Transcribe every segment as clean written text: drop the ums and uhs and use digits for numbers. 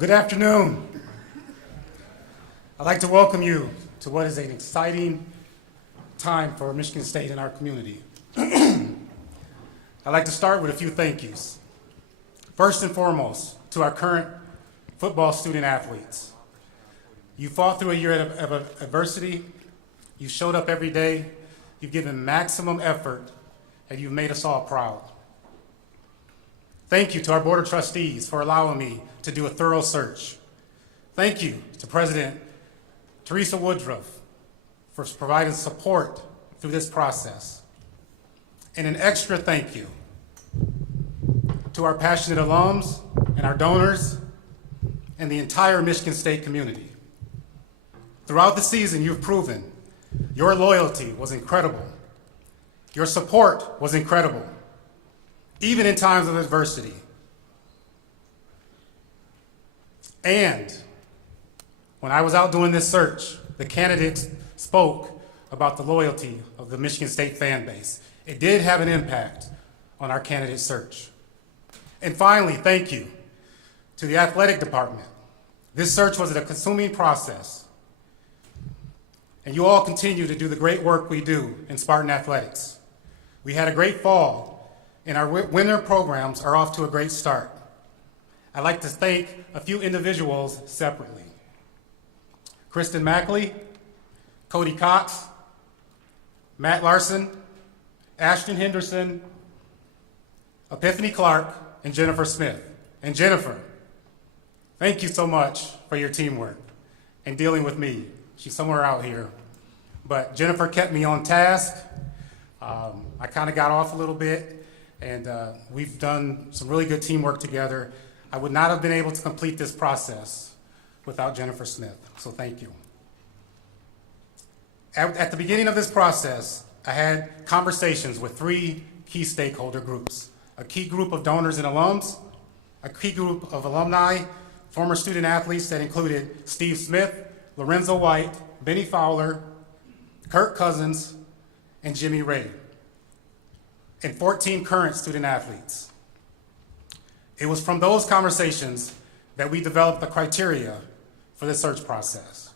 Good afternoon. I'd like to welcome you to what is an exciting time for Michigan State and our community. I'd like to start with a few thank yous. First and foremost, to our current football student athletes. You fought through a year of adversity. You showed up every day. You've given maximum effort, and you've made us all proud. Thank you to our Board of Trustees for allowing me to do a thorough search. Thank you to President Teresa Woodruff for providing support through this process. And an extra thank you to our passionate alums and our donors and the entire Michigan State community. Throughout the season, you've proven your loyalty was incredible. Your support was incredible, even in times of adversity. And when I was out doing this search, the candidates spoke about the loyalty of the Michigan State fan base. It did have an impact on our candidate search. And finally, thank you to the athletic department. This search was a consuming process. And you all continue to do the great work we do in Spartan Athletics. We had a great fall, and our winter programs are off to a great start. I'd like to thank a few individuals separately. Kristen Mackley, Cody Cox, Matt Larson, Ashton Henderson, Epiphany Clark, and Jennifer Smith. And Jennifer, thank you so much for your teamwork and dealing with me. She's somewhere out here. But Jennifer kept me on task. I kind of got off a little bit, and we've done some really good teamwork together. I would not have been able to complete this process without Jennifer Smith, so thank you. At the beginning of this process, I had conversations with three key stakeholder groups: a key group of donors and alums, a key group of alumni, former student athletes that included Steve Smith, Lorenzo White, Benny Fowler, Kirk Cousins, and Jimmy Ray, and 14 current student athletes. It was from those conversations that we developed the criteria for the search process.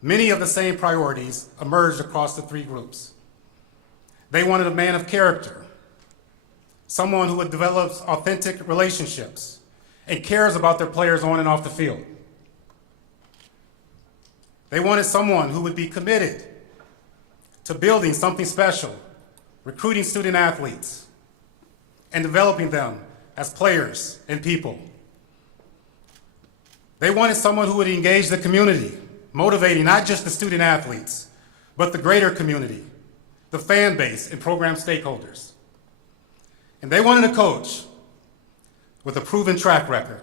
Many of the same priorities emerged across the three groups. They wanted a man of character, someone who develops authentic relationships and cares about their players on and off the field. They wanted someone who would be committed to building something special, recruiting student athletes, and developing them as players and people. They wanted someone who would engage the community, motivating not just the student athletes, but the greater community, the fan base, and program stakeholders. And they wanted a coach with a proven track record,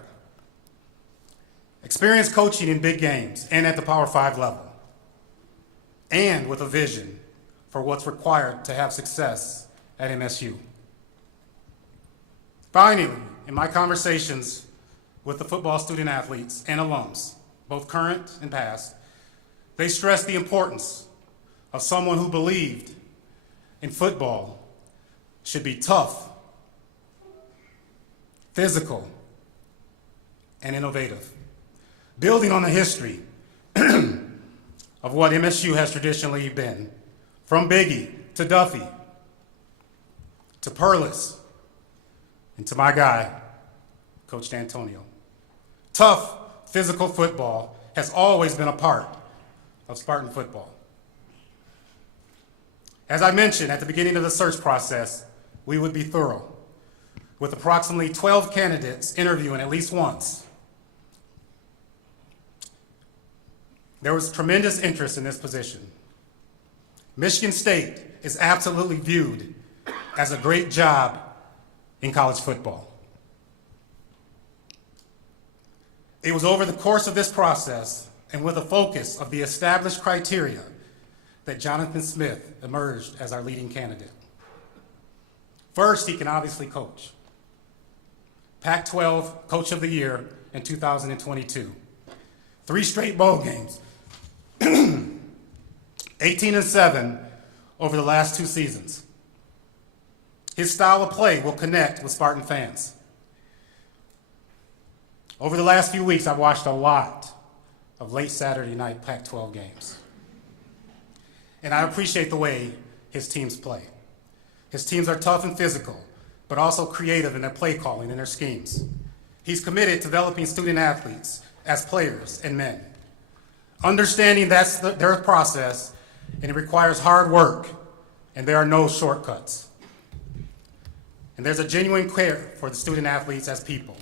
experienced coaching in big games and at the Power 5 level, and with a vision for what's required to have success at MSU. Finally, in my conversations with the football student athletes and alums, both current and past, they stressed the importance of someone who believed in football should be tough, physical, and innovative, building on the history of what MSU has traditionally been, from Biggie to Duffy to Perlis and to my guy, Coach D'Antonio. Tough, physical football has always been a part of Spartan football. As I mentioned at the beginning of the search process, we would be thorough, with approximately 12 candidates interviewing at least once. There was tremendous interest in this position. Michigan State is absolutely viewed as a great job in college football. It was over the course of this process and with a focus of the established criteria that Jonathan Smith emerged as our leading candidate. First, he can obviously coach. Pac-12 Coach of the Year in 2022. 3 straight bowl games. 18-7 over the last 2 seasons. His style of play will connect with Spartan fans. Over the last few weeks, I've watched a lot of late Saturday night Pac-12 games. And I appreciate the way his teams play. His teams are tough and physical, but also creative in their play calling and their schemes. He's committed to developing student athletes as players and men. Understanding that's their process, and it requires hard work, and there are no shortcuts. And there's a genuine care for the student athletes as people.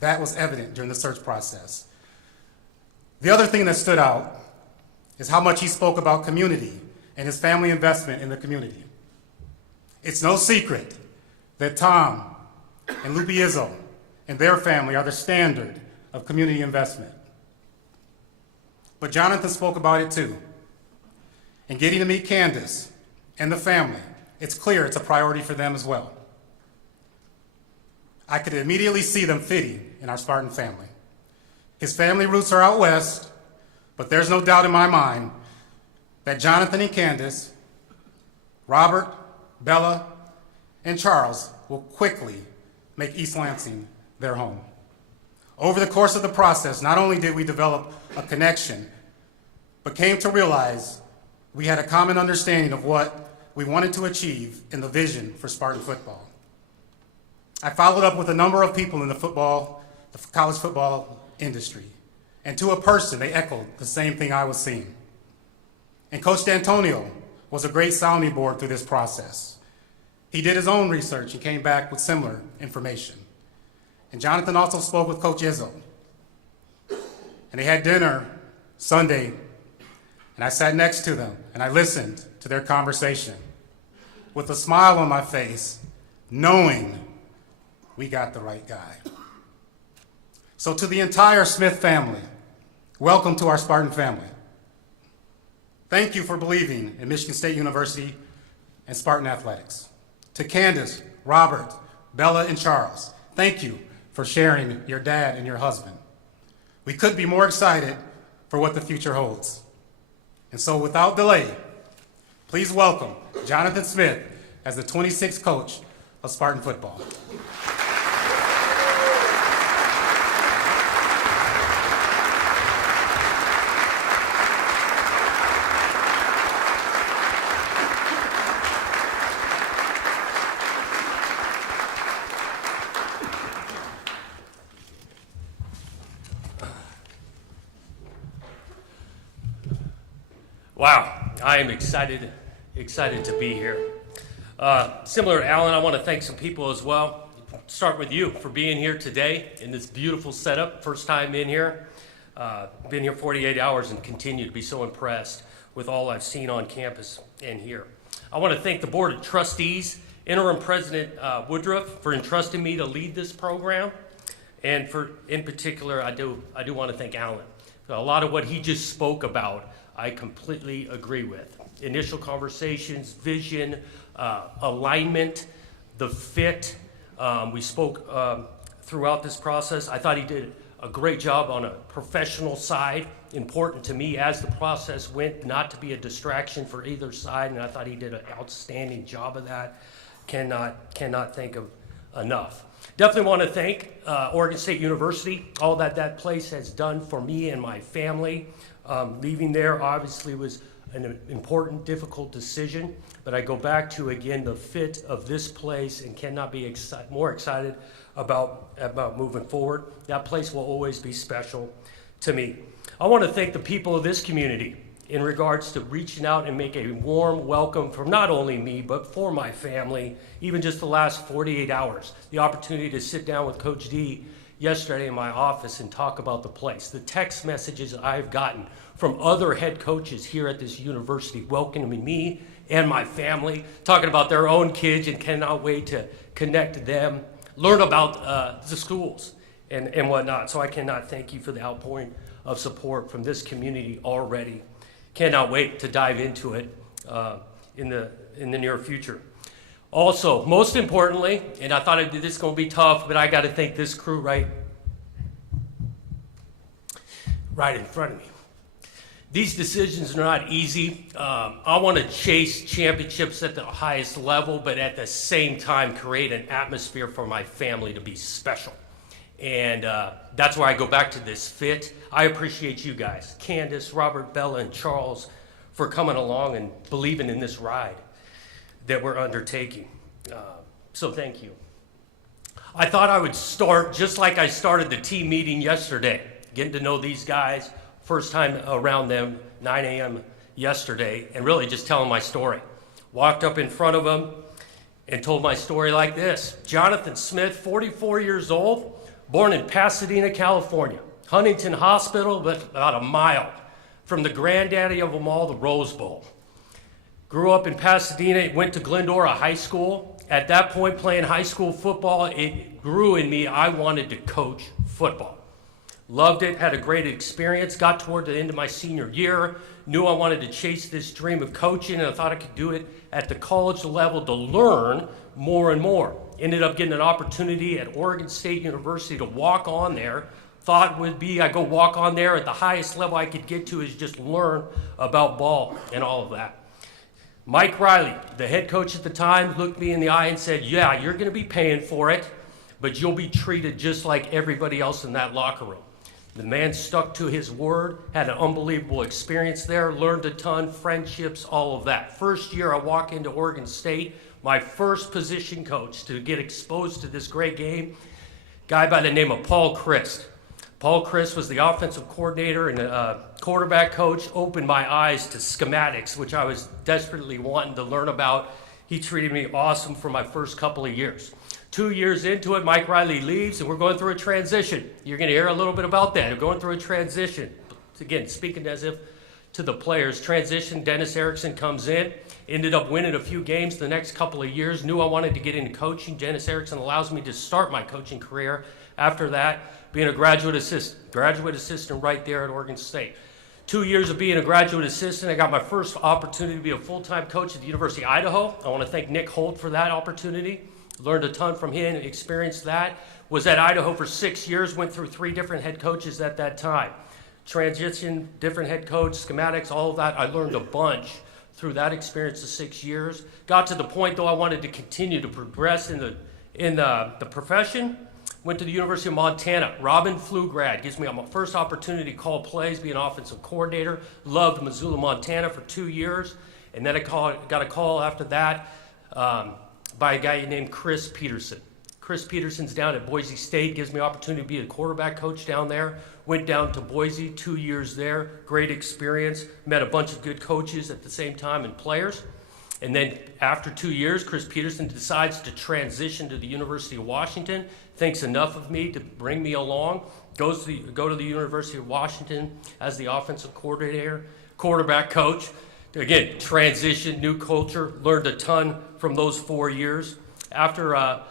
That was evident during the search process. The other thing that stood out is how much he spoke about community and his family investment in the community. It's no secret that Tom and Lupe Izzo and their family are the standard of community investment. But Jonathan spoke about it too. And getting to meet Candace and the family, it's clear it's a priority for them as well. I could immediately see them fitting in our Spartan family. His family roots are out west, but there's no doubt in my mind that Jonathan and Candace, Robert, Bella, and Charles will quickly make East Lansing their home. Over the course of the process, not only did we develop a connection, but came to realize we had a common understanding of what we wanted to achieve in the vision for Spartan football. I followed up with a number of people in the college football industry, and to a person, they echoed the same thing I was seeing. And Coach D'Antonio was a great sounding board through this process. He did his own research and came back with similar information. And Jonathan also spoke with Coach Izzo. And they had dinner Sunday, and I sat next to them, and I listened to their conversation with a smile on my face, knowing we got the right guy. So to the entire Smith family, welcome to our Spartan family. Thank you for believing in Michigan State University and Spartan athletics. To Candace, Robert, Bella, and Charles, thank you for sharing your dad and your husband. We couldn't be more excited for what the future holds. And so without delay, please welcome Jonathan Smith as the 26th coach of Spartan football. Wow, I am excited to be here. Similar to Alan, I want to thank some people as well. Start with you for being here today in this beautiful setup. First time in here. Been here 48 hours and continue to be so impressed with all I've seen on campus and here. I want to thank the Board of Trustees, Interim President Woodruff, for entrusting me to lead this program. And in particular, I do want to thank Alan. A lot of what he just spoke about, I completely agree with. Initial conversations, vision, alignment, the fit. We spoke throughout this process. I thought he did a great job on a professional side. Important to me as the process went, not to be a distraction for either side, and I thought he did an outstanding job of that. Cannot think of enough. Definitely want to thank Oregon State University, all that place has done for me and my family. Leaving there obviously was an important, difficult decision, but I go back to, again, the fit of this place and cannot be more excited about moving forward. That place will always be special to me. I want to thank the people of this community in regards to reaching out and make a warm welcome for not only me, but for my family, even just the last 48 hours. The opportunity to sit down with Coach D yesterday in my office and talk about the place. The text messages I've gotten from other head coaches here at this university welcoming me and my family, talking about their own kids, and cannot wait to connect them, learn about the schools and whatnot. So I cannot thank you for the outpouring of support from this community already. Cannot wait to dive into it in the near future. Also, most importantly, and I thought this is going to be tough, but I got to thank this crew right in front of me. These decisions are not easy. I want to chase championships at the highest level, but at the same time create an atmosphere for my family to be special. And that's where I go back to this fit. I appreciate you guys, Candace, Robert, Bella, and Charles, for coming along and believing in this ride that we're undertaking. So thank you. I thought I would start just like I started the team meeting yesterday, getting to know these guys, first time around them, 9 a.m. yesterday, and really just telling my story. Walked up in front of them and told my story like this. Jonathan Smith, 44 years old, born in Pasadena, California. Huntington Hospital, but about a mile from the granddaddy of them all, the Rose Bowl. Grew up in Pasadena, went to Glendora High School. At that point, playing high school football, it grew in me. I wanted to coach football. Loved it, had a great experience, got toward the end of my senior year, knew I wanted to chase this dream of coaching, and I thought I could do it at the college level to learn more and more. Ended up getting an opportunity at Oregon State University to walk on there. Thought would be I go walk on there at the highest level I could get to is just learn about ball and all of that. Mike Riley, the head coach at the time, looked me in the eye and said, yeah, you're going to be paying for it, but you'll be treated just like everybody else in that locker room. The man stuck to his word, had an unbelievable experience there, learned a ton, friendships, all of that. First year I walk into Oregon State, my first position coach to get exposed to this great game, guy by the name of Paul Christ. Paul Christ was the offensive coordinator and quarterback coach, opened my eyes to schematics, which I was desperately wanting to learn about. He treated me awesome for my first couple of years. 2 years into it, Mike Riley leaves, and we're going through a transition. You're going to hear a little bit about that. We're going through a transition. Again, speaking as if to the players, transition, Dennis Erickson comes in, ended up winning a few games the next couple of years, knew I wanted to get into coaching. Dennis Erickson allows me to start my coaching career after that, being a graduate assistant right there at Oregon State. 2 years of being a graduate assistant, I got my first opportunity to be a full-time coach at the University of Idaho. I want to thank Nick Holt for that opportunity. Learned a ton from him, experienced that. Was at Idaho for 6 years, went through 3 different head coaches at that time. Transition, different head coach, schematics, all of that. I learned a bunch through that experience of 6 years. Got to the point, though, I wanted to continue to progress in the profession. Went to the University of Montana. Robin Pflugrad gives me my first opportunity to call plays, be an offensive coordinator. Loved Missoula, Montana for 2 years. And then I got a call after that by a guy named Chris Peterson. Chris Peterson's down at Boise State, gives me opportunity to be a quarterback coach down there. Went down to Boise, 2 years there, great experience. Met a bunch of good coaches at the same time and players. And then after 2 years, Chris Peterson decides to transition to the University of Washington, thinks enough of me to bring me along, go to the University of Washington as the offensive coordinator, quarterback coach. Again, transition, new culture, learned a ton from those 4 years. After a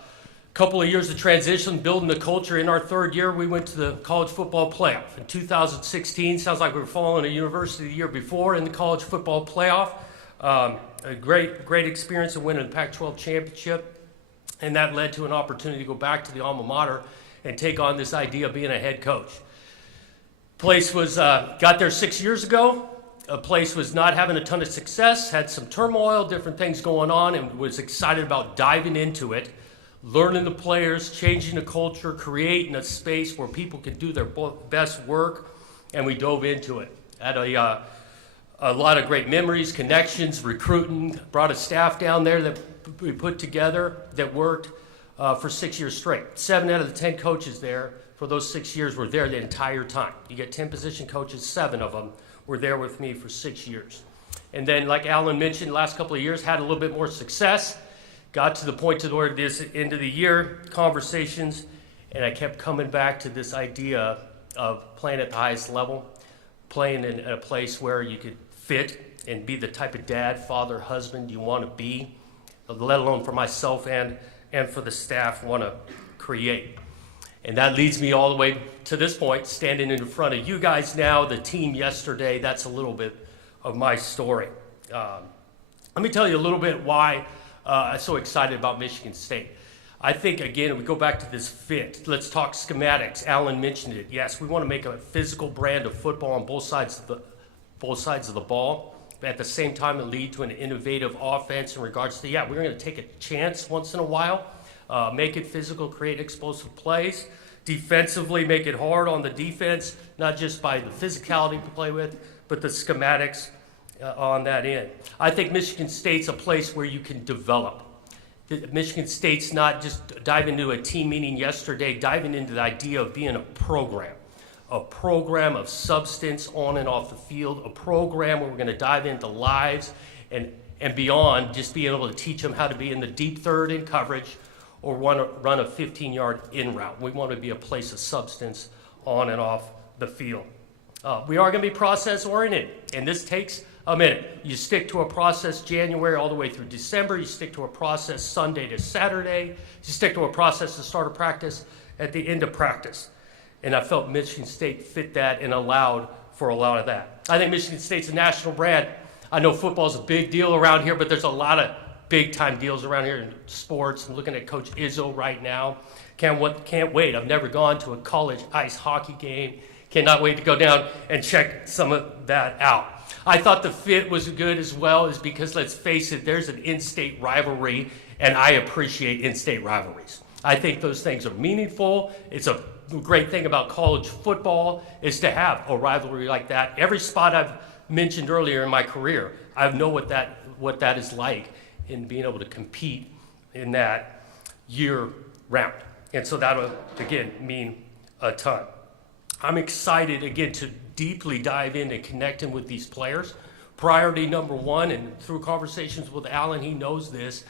couple of years of transition, building the culture, in our third year, we went to the college football playoff. In 2016, sounds like we were following a university the year before in the college football playoff. A great experience of winning the Pac-12 championship, and that led to an opportunity to go back to the alma mater and take on this idea of being a head coach. Place was, got there 6 years ago. A place was not having a ton of success, had some turmoil, different things going on, and was excited about diving into it, learning the players, changing the culture, creating a space where people could do their best work, and we dove into it. Had a lot of great memories, connections, recruiting, brought a staff down there that we put together that worked for 6 years straight. 7 out of the 10 coaches there for those 6 years were there the entire time. You get 10 position coaches, 7 of them were there with me for 6 years. And then, like Alan mentioned, the last couple of years had a little bit more success. Got to the point toward this end of the year conversations, and I kept coming back to this idea of playing at the highest level, playing in a place where you could fit and be the type of dad, father, husband you want to be, let alone for myself and for the staff want to create. And that leads me all the way to this point, standing in front of you guys now, the team yesterday. That's a little bit of my story. Let me tell you a little bit why I'm so excited about Michigan State. I think, again, we go back to this fit. Let's talk schematics. Alan mentioned it. Yes, we want to make a physical brand of football on both sides of the ball. But at the same time, it lead to an innovative offense in regards to, we're going to take a chance once in a while, make it physical, create explosive plays, Defensively, make it hard on the defense, not just by the physicality to play with, but the schematics on that end. I think Michigan State's a place where you can develop. Michigan State's not just diving into a team meeting yesterday, diving into the idea of being a program of substance on and off the field, a program where we're going to dive into lives and beyond just being able to teach them how to be in the deep third in coverage or run a 15-yard in route. We want to be a place of substance on and off the field. We are going to be process-oriented, and this takes a minute. You stick to a process January all the way through December. You stick to a process Sunday to Saturday. You stick to a process to start a practice at the end of practice. And I felt Michigan State fit that and allowed for a lot of that. I think Michigan State's a national brand. I know football's a big deal around here, but there's a lot of big-time deals around here in sports. I'm looking at Coach Izzo right now. Can't wait. I've never gone to a college ice hockey game. Cannot wait to go down and check some of that out. I thought the fit was good as well, is because, let's face it, there's an in-state rivalry, and I appreciate in-state rivalries. I think those things are meaningful. It's a great thing about college football is to have a rivalry like that. Every spot I've mentioned earlier in my career, I know what that is like in being able to compete in that year round. And so that'll, again, mean a ton. I'm excited, again, to deeply dive in and connecting with these players. Priority number one, and through conversations with Alan, he knows this,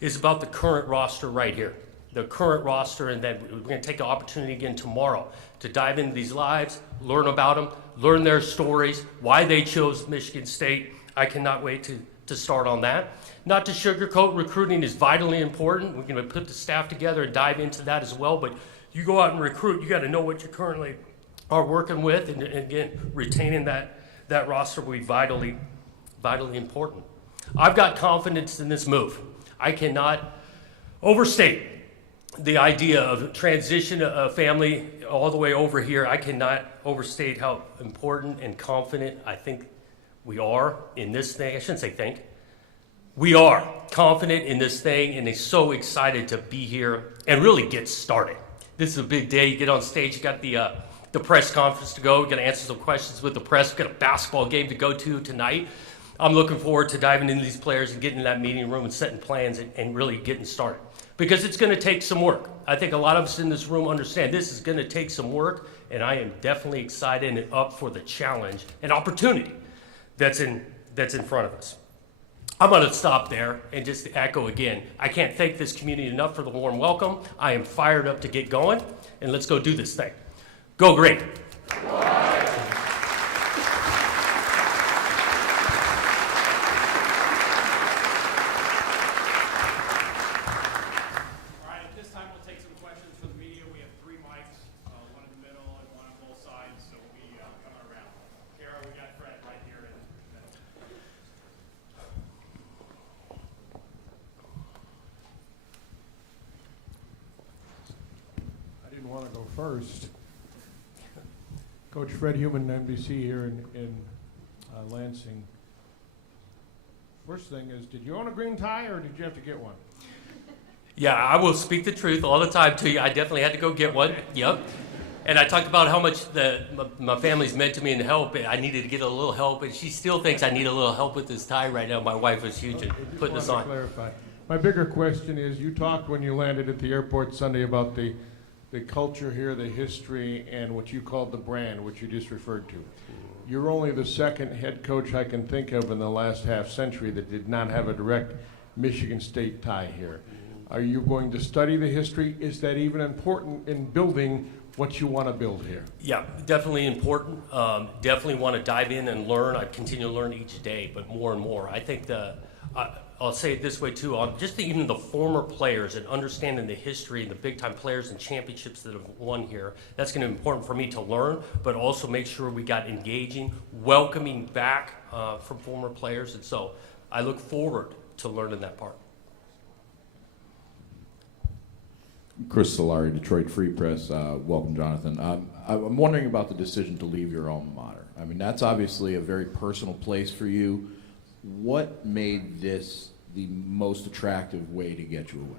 is about the current roster right here. The current roster, and then we're going to take the opportunity again tomorrow to dive into these lives, learn about them, learn their stories, why they chose Michigan State. I cannot wait to start on that. Not to sugarcoat, recruiting is vitally important. We're going to put the staff together and dive into that as well, but you go out and recruit, you got to know what you currently are working with, and again, retaining that roster will be vitally important. I've got confidence in this move. I cannot overstate the idea of transition a family all the way over here. I cannot overstate how important and confident I think we are in this thing. I shouldn't say think. We are confident in this thing, and they're so excited to be here and really get started. This is a big day. You get on stage, you got the press conference to go. We're going to answer some questions with the press. We've got a basketball game to go to tonight. I'm looking forward to diving into these players and getting in that meeting room and setting plans and really getting started. Because it's going to take some work. I think a lot of us in this room understand this is going to take some work, and I am definitely excited and up for the challenge and opportunity that's in front of us. I'm going to stop there and just echo again. I can't thank this community enough for the warm welcome. I am fired up to get going, and let's go do this thing. Go Green. Want to go first. Coach Fred Human, NBC here in Lansing. First thing is, did you own a green tie or did you have to get one? Yeah, I will speak the truth all the time to you. I definitely had to go get one. Yep. And I talked about how much my family's meant to me and help. I needed to get a little help, and she still thinks I need a little help with this tie right now. My wife was huge in putting this on. Clarify. My bigger question is, you talked when you landed at the airport Sunday about the culture here, the history, and what you called the brand, which you just referred to. You're only the second head coach I can think of in the last half century that did not have a direct Michigan State tie here. Are you going to study the history? Is that even important in building what you want to build here? Yeah, definitely important. Definitely want to dive in and learn. I continue to learn each day, but more and more. I think I'll say it this way too, on just even the former players and understanding the history and the big time players and championships that have won here, that's going to be important for me to learn, but also make sure we got engaging, welcoming back from former players. And so I look forward to learning that part. Chris Solari, Detroit Free Press. Welcome, Jonathan. I'm wondering about the decision to leave your alma mater. I mean, that's obviously a very personal place for you. What made this the most attractive way to get you away?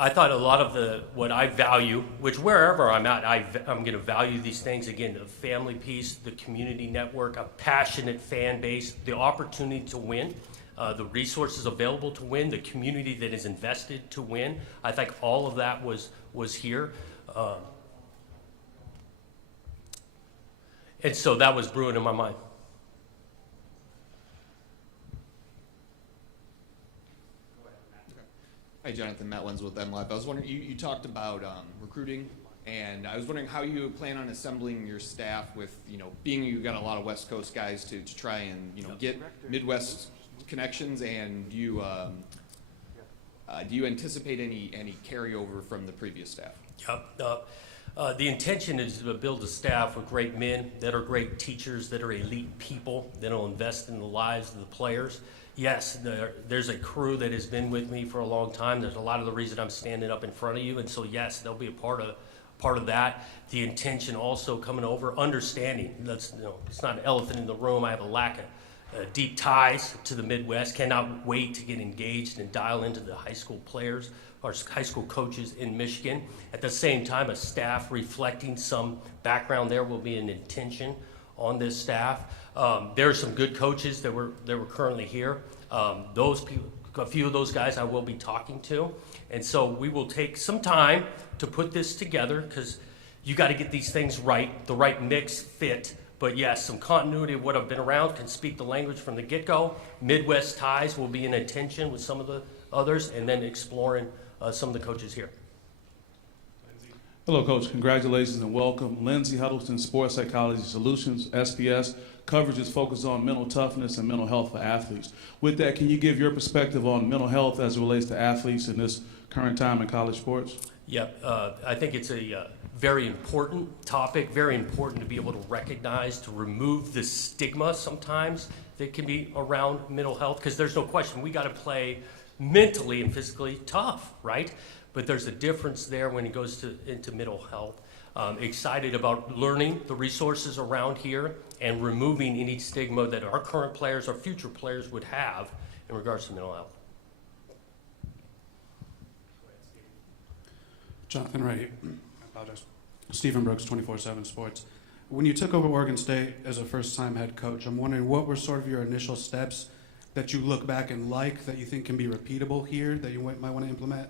I thought a lot of what I value, which wherever I'm at, I'm going to value these things. Again, the family piece, the community network, a passionate fan base, the opportunity to win, the resources available to win, the community that is invested to win. I think all of that was here. And so that was brewing in my mind. Hi, Jonathan. Matt Lenz with MLive. I was wondering, you talked about recruiting, and I was wondering how you plan on assembling your staff with, being you got a lot of West Coast guys to try and, get Midwest connections, and do you anticipate any carryover from the previous staff? Yep. The intention is to build a staff with great men that are great teachers, that are elite people, that will invest in the lives of the players. Yes, there's a crew that has been with me for a long time. There's a lot of the reason I'm standing up in front of you, and so yes, they'll be a part of that. The intention also coming over, understanding that's it's not an elephant in the room. I have a lack of deep ties to the Midwest. Cannot wait to get engaged and dial into the high school players or high school coaches in Michigan. At the same time, a staff reflecting some background there will be an intention on this staff. There are some good coaches that were currently here. Those people, a few of those guys I will be talking to. And so we will take some time to put this together because you got to get these things right, the right mix fit. But yes, some continuity of what I've been around, can speak the language from the get-go. Midwest ties will be in intention with some of the others, and then exploring some of the coaches here. Hello, Coach. Congratulations and welcome. Lindsay Huddleston, Sports Psychology Solutions, SPS. Coverage is focused on mental toughness and mental health for athletes. With that, can you give your perspective on mental health as it relates to athletes in this current time in college sports? Yep. I think it's a very important topic, very important to be able to recognize, to remove the stigma sometimes that can be around mental health, because there's no question we got to play mentally and physically tough, right? But there's a difference there when it goes into mental health. Excited about learning the resources around here and removing any stigma that our current players or future players would have in regards to mental health. Jonathan Wright, I apologize. Stephen Brooks, 24/7 Sports. When you took over Oregon State as a first-time head coach, I'm wondering what were sort of your initial steps that you look back and like that you think can be repeatable here that you might want to implement?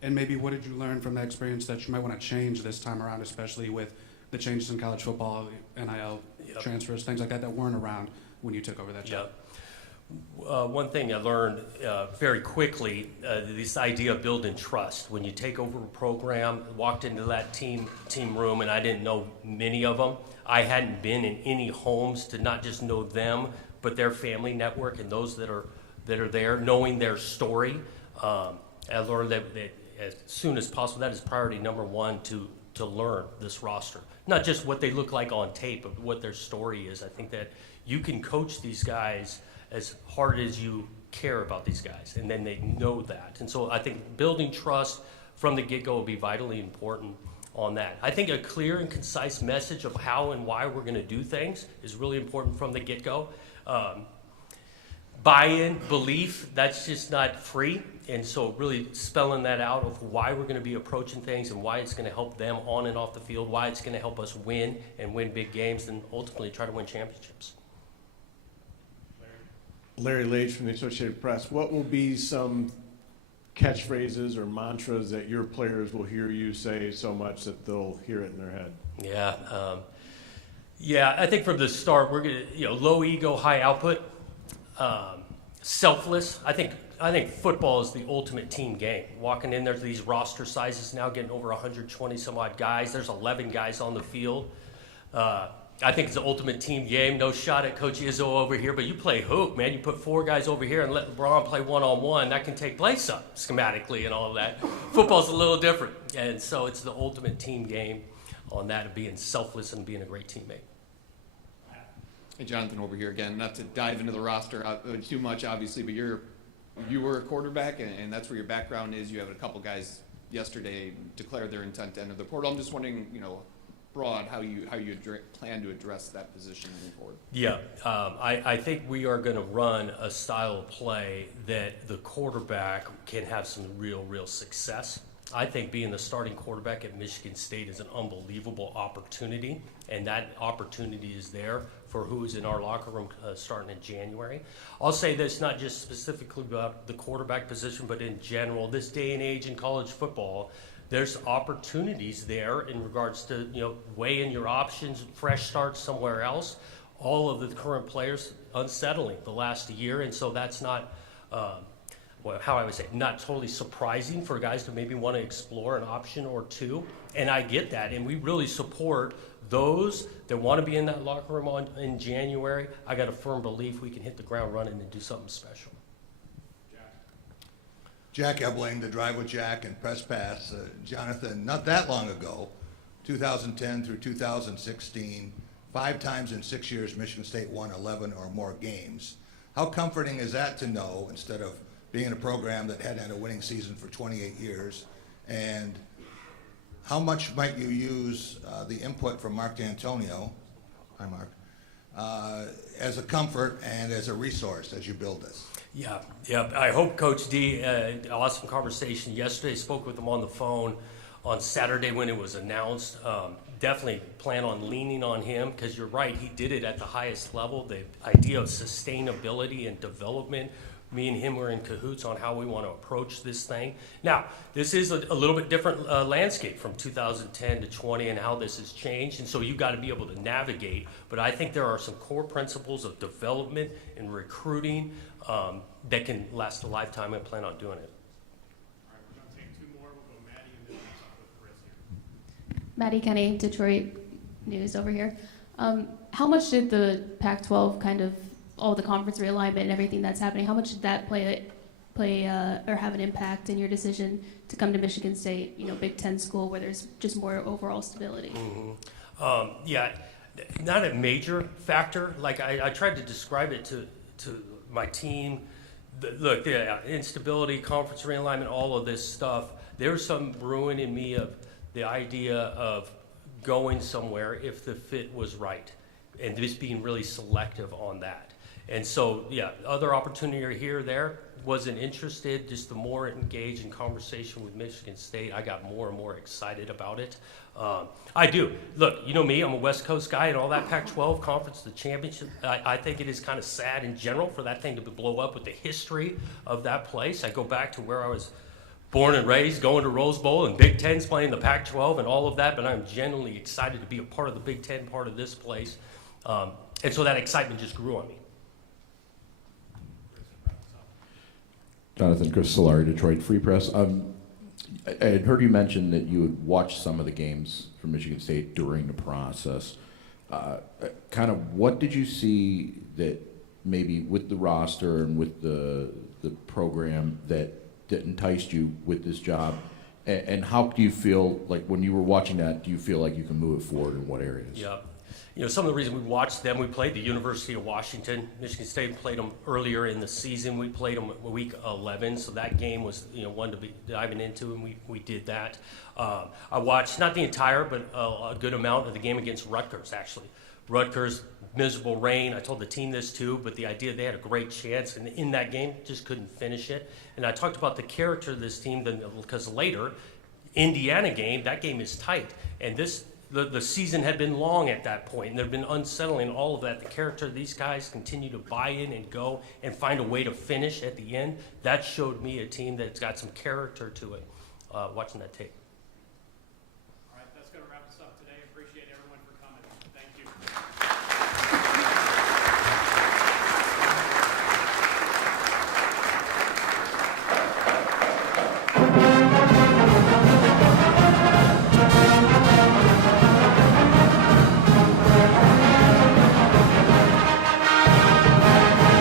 And maybe what did you learn from that experience that you might want to change this time around, especially with the changes in college football, NIL transfers, things like that that weren't around when you took over that job? One thing I learned very quickly, this idea of building trust. When you take over a program, walked into that team room, and I didn't know many of them. I hadn't been in any homes to not just know them, but their family network and those that are there, knowing their story. I learned that as soon as possible, that is priority number one to learn this roster. Not just what they look like on tape, but what their story is. I think that you can coach these guys as hard as you care about these guys, and then they know that. And so I think building trust from the get-go will be vitally important on that. I think a clear and concise message of how and why we're going to do things is really important from the get-go. Buy-in, belief, that's just not free. And so really spelling that out of why we're going to be approaching things and why it's going to help them on and off the field, why it's going to help us win and win big games and ultimately try to win championships. Larry Lage from the Associated Press. What will be some catchphrases or mantras that your players will hear you say so much that they'll hear it in their head? Yeah, I think from the start we're going to, low ego, high output, selfless. I think football is the ultimate team game. Walking in there, these roster sizes now getting over 120 some odd guys. There's 11 guys on the field. I think it's the ultimate team game. No shot at Coach Izzo over here, but you play hoop, man. You put 4 guys over here and let LeBron play one-on-one. That can take place up schematically and all of that. Football's a little different, and so it's the ultimate team game on that of being selfless and being a great teammate. Hey, Jonathan over here again. Not to dive into the roster too much, obviously, but you were a quarterback, and that's where your background is. You have a couple guys yesterday declare their intent to enter the portal. I'm just wondering, broad, how you plan to address that position moving forward. Yeah, I think we are going to run a style of play that the quarterback can have some real success. I think being the starting quarterback at Michigan State is an unbelievable opportunity, and that opportunity is there for who's in our locker room starting in January. I'll say this, not just specifically about the quarterback position, but in general, this day and age in college football, there's opportunities there in regards to, weighing your options, fresh starts somewhere else. All of the current players unsettling the last year, and so that's not, how I would say, not totally surprising for guys to maybe want to explore an option or two. And I get that, and we really support those that want to be in that locker room in January. I got a firm belief we can hit the ground running and do something special. Jack Ebling, the Drive with Jack and Press Pass. Jonathan, not that long ago, 2010 through 2016, 5 times in 6 years, Michigan State won 11 or more games. How comforting is that to know, instead of being in a program that hadn't had a winning season for 28 years? And how much might you use the input from Mark D'Antonio, hi Mark, as a comfort and as a resource as you build this? Yeah. I hope Coach D, awesome conversation yesterday, spoke with him on the phone on Saturday when it was announced. Definitely plan on leaning on him, because you're right, he did it at the highest level. The idea of sustainability and development, me and him were in cahoots on how we want to approach this thing. Now, this is a little bit different landscape from 2010 to 20 and how this has changed, and so you've got to be able to navigate. But I think there are some core principles of development and recruiting that can last a lifetime, and plan on doing it. All right, we're going to take 2 more. We'll go Maddie and then wrap up with Chris here. Maddie Kenny, Detroit News over here. How much did the Pac-12 kind of, all the conference realignment and everything that's happening, how much did that play or have an impact in your decision to come to Michigan State, Big Ten school where there's just more overall stability? Yeah, not a major factor. Like I tried to describe it to my team. Look, instability, conference realignment, all of this stuff. There's some brewing in me of the idea of going somewhere if the fit was right, and just being really selective on that. And so, yeah, other opportunity here or there, wasn't interested. Just the more engaged in conversation with Michigan State, I got more and more excited about it. I do. Look, you know me, I'm a West Coast guy, and all that Pac-12 conference, the championship, I think it is kind of sad in general for that thing to blow up with the history of that place. I go back to where I was born and raised, going to Rose Bowl, and Big Ten's playing the Pac-12 and all of that, but I'm genuinely excited to be a part of the Big Ten, part of this place. And so that excitement just grew on me. Jonathan, Chris Solari, Detroit Free Press. I had heard you mention that you had watched some of the games from Michigan State during the process. Kind of what did you see that maybe with the roster and with the program that enticed you with this job? And how do you feel, like when you were watching that, do you feel like you can move it forward in what areas? Yeah. Some of the reason we watched them, we played the University of Washington. Michigan State played them earlier in the season. We played them week 11, so that game was one to be diving into, and we did that. I watched, not the entire, but a good amount of the game against Rutgers, actually. Rutgers, miserable rain. I told the team this too, but the idea they had a great chance, and in that game, just couldn't finish it. And I talked about the character of this team, because later, Indiana game, that game is tight. And the season had been long at that point, and they've been unsettling, all of that. The character of these guys continue to buy in and go and find a way to finish at the end. That showed me a team that's got some character to it, watching that tape.